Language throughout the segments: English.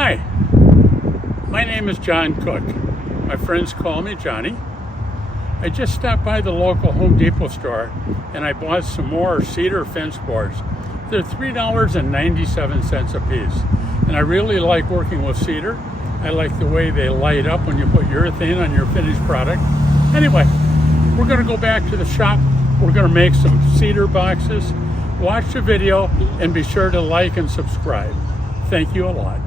Hi, my name is John Cook. My friends call me Johnny. I just stopped by the local Home Depot store and I bought some more cedar fence boards. They're $3.97 a piece. And I really like working with cedar. I like the way they light up when you put urethane on your finished product. Anyway, we're going to go back to the shop. We're going to make some cedar boxes. Watch the video and be sure to like and subscribe. Thank you a lot.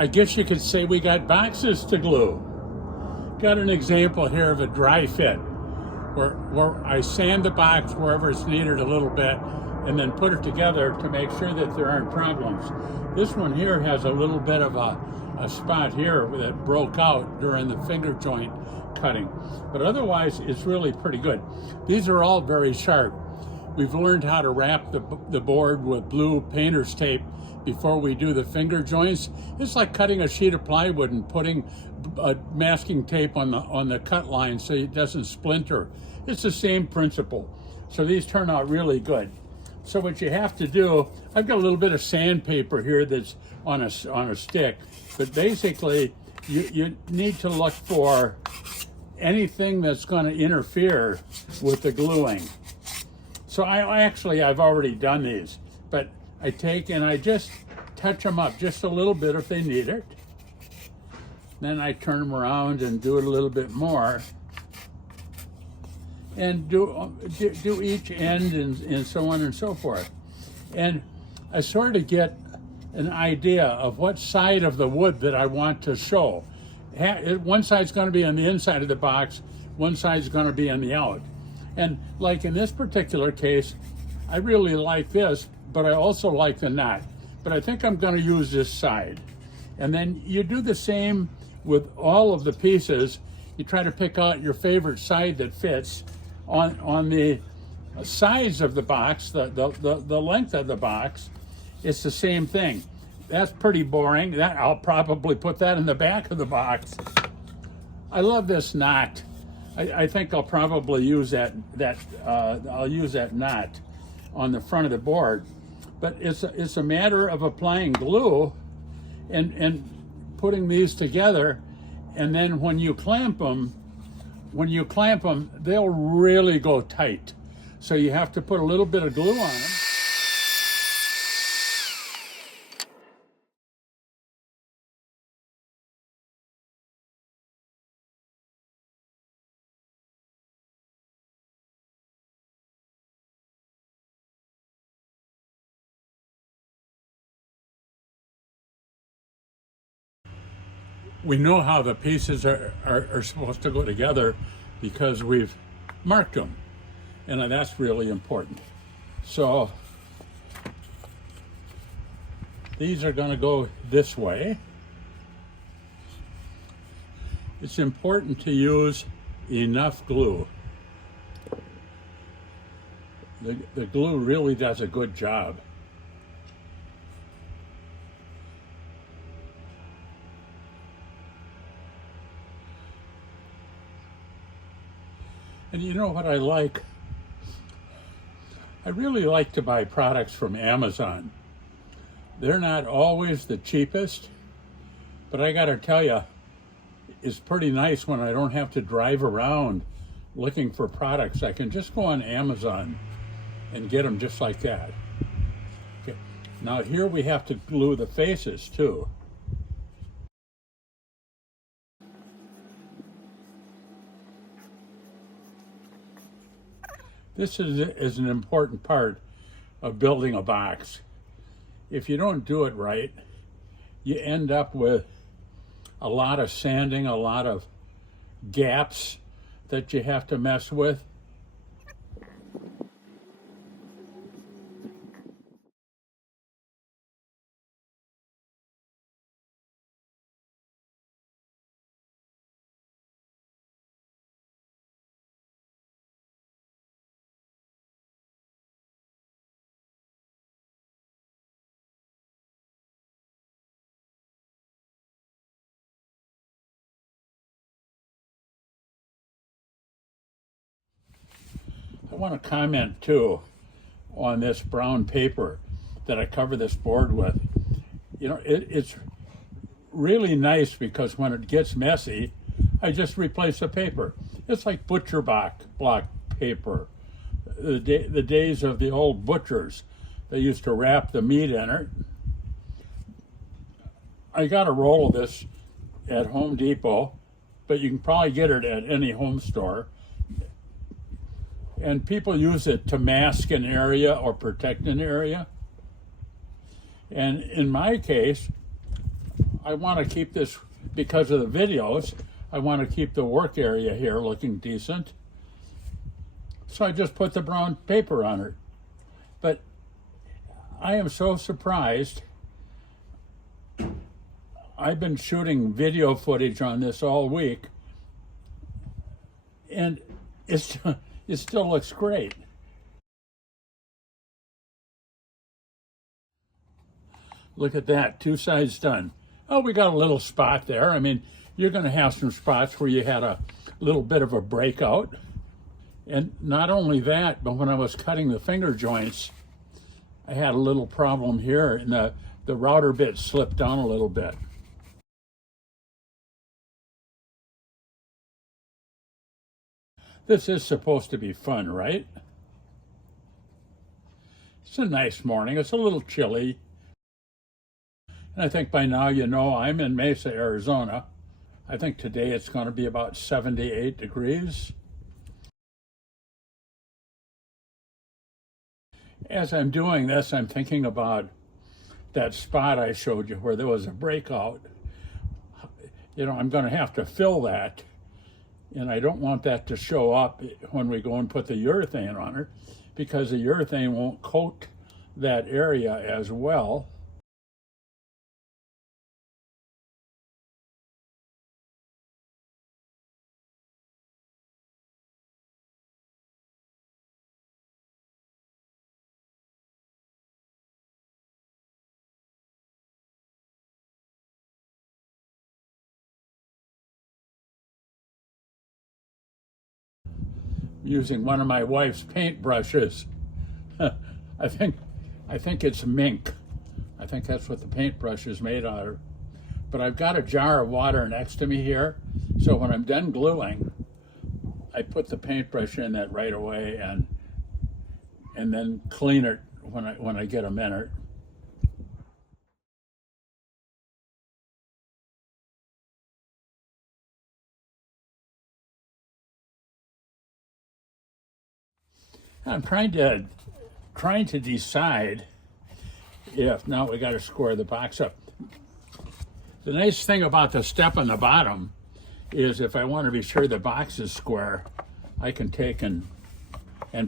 I guess you could say we got boxes to glue. Got an example here of a dry fit where I sand the box wherever it's needed a little bit and then put it together to make sure that there aren't problems. This one here has a little bit of a spot here that broke out during the finger joint cutting. But otherwise, it's really pretty good. These are all very sharp. We've learned how to wrap the board with blue painter's tape before we do the finger joints. It's like cutting a sheet of plywood and putting masking tape on the cut line so it doesn't splinter. It's the same principle. So these turn out really good. So what you have to do, I've got a little bit of sandpaper here that's on a stick, but basically you need to look for anything that's going to interfere with the gluing. So I've already done these, but I take and I just touch them up just a little bit if they need it. Then I turn them around and do it a little bit more. And do each end and so on and so forth. And I sort of get an idea of what side of the wood that I want to show. One side's going to be on the inside of the box, one side's going to be on the out. And like in this particular case, I really like this, but I also like the knot. But I think I'm going to use this side. And then you do the same with all of the pieces. You try to pick out your favorite side that fits. On the sides of the box, the length of the box, it's the same thing. That's pretty boring. I'll probably put that in the back of the box. I love this knot. I think I'll probably use I'll use that knot on the front of the board. But it's a matter of applying glue and putting these together, and then when you clamp them, they'll really go tight. So you have to put a little bit of glue on them. We know how the pieces are supposed to go together because we've marked them, and that's really important. So These are going to go this way. It's important to use enough glue. The glue really does a good job. And you know what I like? I really like to buy products from Amazon. They're not always the cheapest, but I gotta tell you, it's pretty nice when I don't have to drive around looking for products. I can just go on Amazon and get them just like that. Okay. Now here we have to glue the faces too. This is an important part of building a box. If you don't do it right, you end up with a lot of sanding, a lot of gaps that you have to mess with. I want to comment too on this brown paper that I cover this board with. You know, it's really nice because when it gets messy, I just replace the paper. It's like butcher block paper. The days of the old butchers, they used to wrap the meat in it. I got a roll of this at Home Depot, but you can probably get it at any home store. And people use it to mask an area or protect an area. And in my case, I want to keep this, because of the videos, I want to keep the work area here looking decent. So I just put the brown paper on it. But I am so surprised. I've been shooting video footage on this all week, and it still looks great. Look at that, 2 sides done. Oh, we got a little spot there. I mean, you're going to have some spots where you had a little bit of a breakout. And not only that, but when I was cutting the finger joints, I had a little problem here, and the router bit slipped down a little bit. This is supposed to be fun, right? It's a nice morning. It's a little chilly. And I think by now you know I'm in Mesa, Arizona. I think today it's going to be about 78 degrees. As I'm doing this, I'm thinking about that spot I showed you where there was a breakout. You know, I'm going to have to fill that. And I don't want that to show up when we go and put the urethane on it, because the urethane won't coat that area as well. Using one of my wife's paint brushes. I think it's mink. I think that's what the paintbrush is made out of. But I've got a jar of water next to me here, so when I'm done gluing, I put the paintbrush in that right away and then clean it when I get a minute. I'm trying to decide if now we got to square the box up. The nice thing about the step on the bottom is if I want to be sure the box is square, I can take and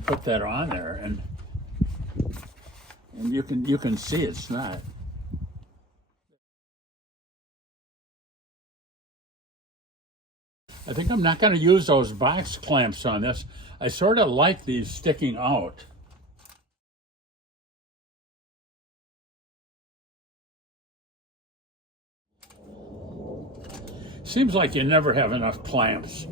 put that on there, and you can see it's not. I think I'm not going to use those box clamps on this. I sort of like these sticking out. Seems like you never have enough clamps.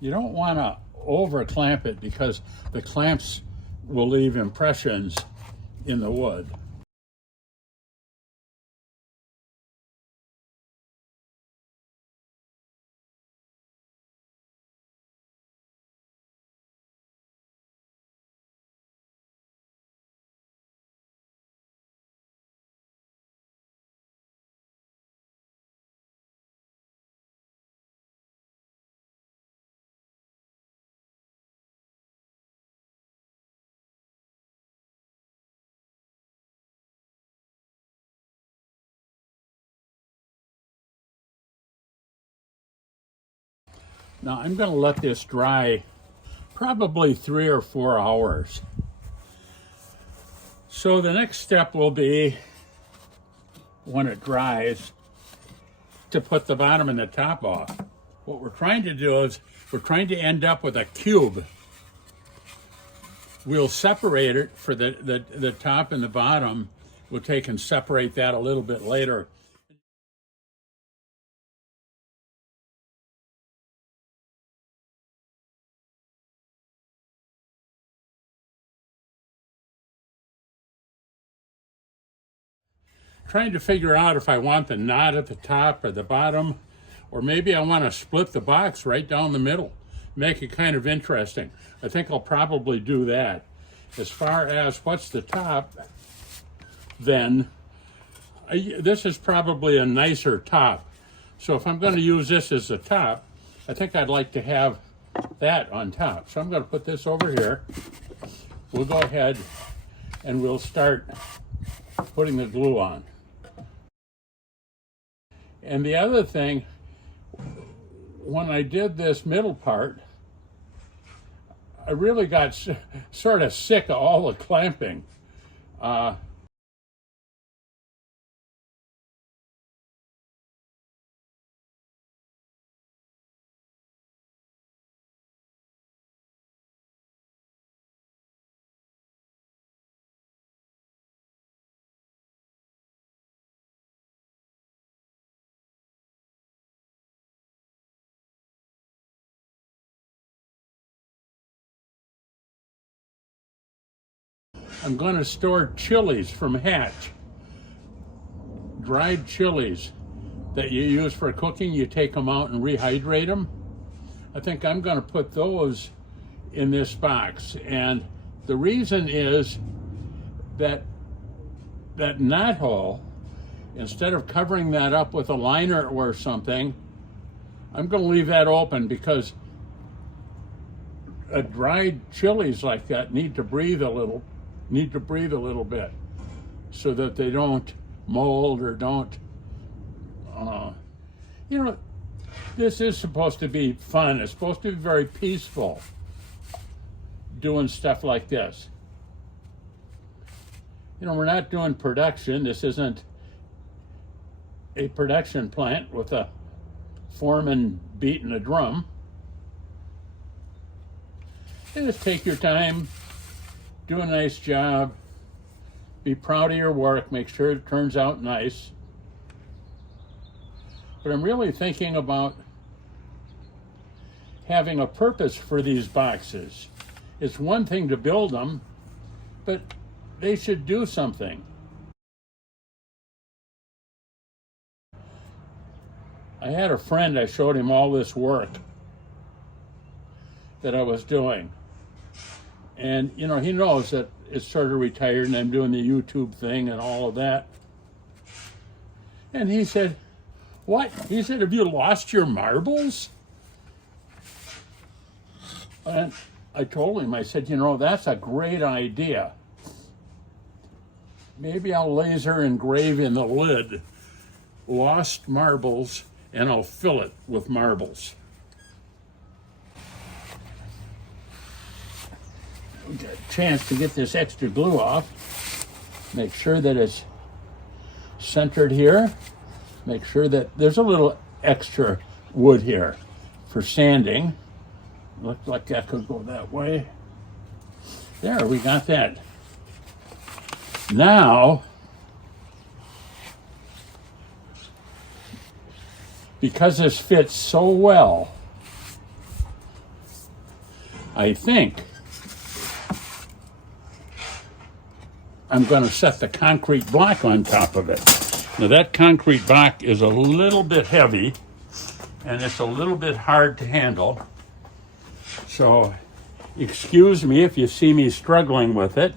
You don't want to over clamp it because the clamps will leave impressions in the wood. Now I'm going to let this dry probably 3 or 4 hours. So the next step will be, when it dries, to put the bottom and the top off. What we're trying to do is we're trying to end up with a cube. We'll separate it for the top and the bottom. We'll take and separate that a little bit later. Trying to figure out if I want the knot at the top or the bottom, or maybe I want to split the box right down the middle, make it kind of interesting. I think I'll probably do that. As far as what's the top, then this is probably a nicer top. So if I'm going to use this as the top, I think I'd like to have that on top. So I'm going to put this over here. We'll go ahead and we'll start putting the glue on. And the other thing, when I did this middle part, I really got sort of sick of all the clamping. I'm going to store chilies from Hatch. Dried chilies that you use for cooking. You take them out and rehydrate them. I think I'm going to put those in this box. And the reason is that that knot hole, instead of covering that up with a liner or something, I'm going to leave that open because dried chilies like that need to breathe a little bit so that they don't mold or don't, you know, this is supposed to be fun. It's supposed to be very peaceful doing stuff like this. You know, we're not doing production. This isn't a production plant with a foreman beating a drum. You just take your time, do a nice job, be proud of your work, make sure it turns out nice. But I'm really thinking about having a purpose for these boxes. It's one thing to build them, but they should do something. I had a friend, I showed him all this work that I was doing. And, you know, he knows that it's sort of retired and I'm doing the YouTube thing and all of that. And he said, what? He said, have you lost your marbles? And I told him, I said, you know, that's a great idea. Maybe I'll laser engrave in the lid lost marbles and I'll fill it with marbles. Get a chance to get this extra glue off. Make sure that it's centered here. Make sure that there's a little extra wood here for sanding. Looks like that could go that way. There, we got that. Now, because this fits so well, I think I'm going to set the concrete block on top of it. Now that concrete block is a little bit heavy and it's a little bit hard to handle. So excuse me if you see me struggling with it.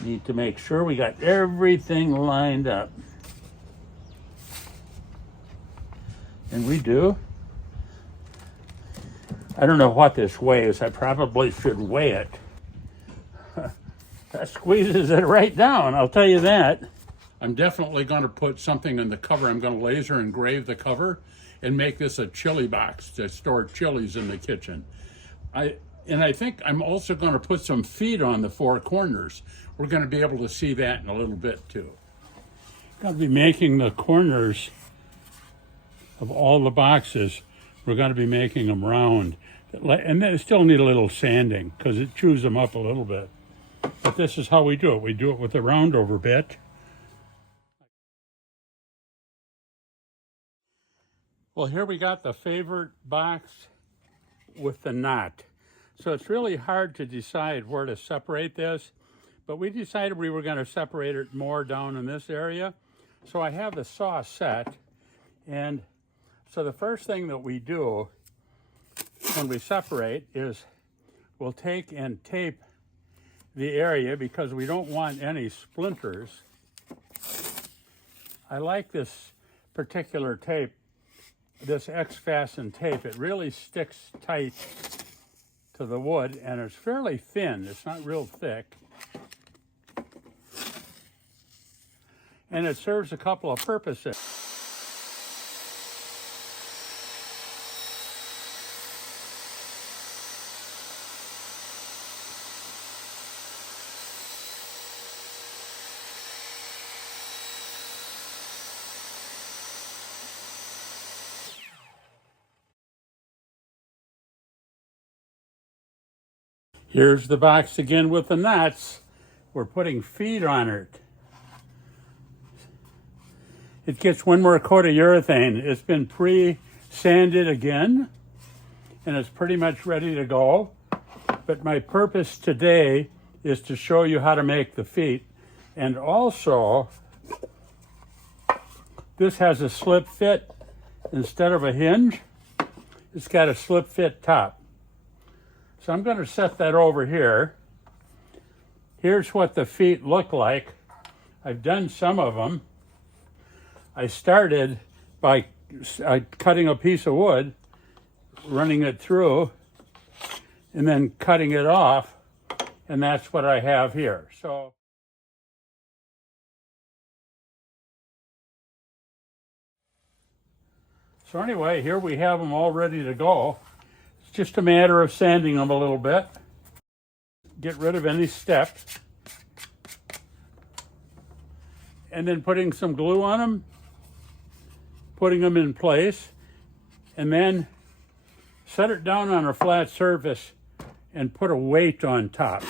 Need to make sure we got everything lined up. And we do. I don't know what this weighs. I probably should weigh it. That squeezes it right down, I'll tell you that. I'm definitely going to put something in the cover. I'm going to laser engrave the cover and make this a chili box to store chilies in the kitchen. I think I'm also going to put some feet on the four corners. We're going to be able to see that in a little bit too. I'm going to be making the corners of all the boxes. We're going to be making them round. And they still need a little sanding because it chews them up a little bit. But this is how we do it. We do it with a round over bit. Well, here we got the favorite box with the knot. So it's really hard to decide where to separate this, but we decided we were going to separate it more down in this area. So I have the saw set, and so the first thing that we do when we separate is we'll take and tape the area because we don't want any splinters. I like this particular tape, this X-Fasten tape. It really sticks tight to the wood and it's fairly thin. It's not real thick. And it serves a couple of purposes. Here's the box again with the nuts. We're putting feet on it. It gets one more coat of urethane. It's been pre-sanded again, and it's pretty much ready to go. But my purpose today is to show you how to make the feet. And also, this has a slip fit instead of a hinge. It's got a slip fit top. So I'm going to set that over here. Here's what the feet look like. I've done some of them. I started by cutting a piece of wood, running it through, and then cutting it off, and that's what I have here. So anyway, here we have them all ready to go. Just a matter of sanding them a little bit. Get rid of any steps. And then putting some glue on them, putting them in place, and then set it down on a flat surface and put a weight on top.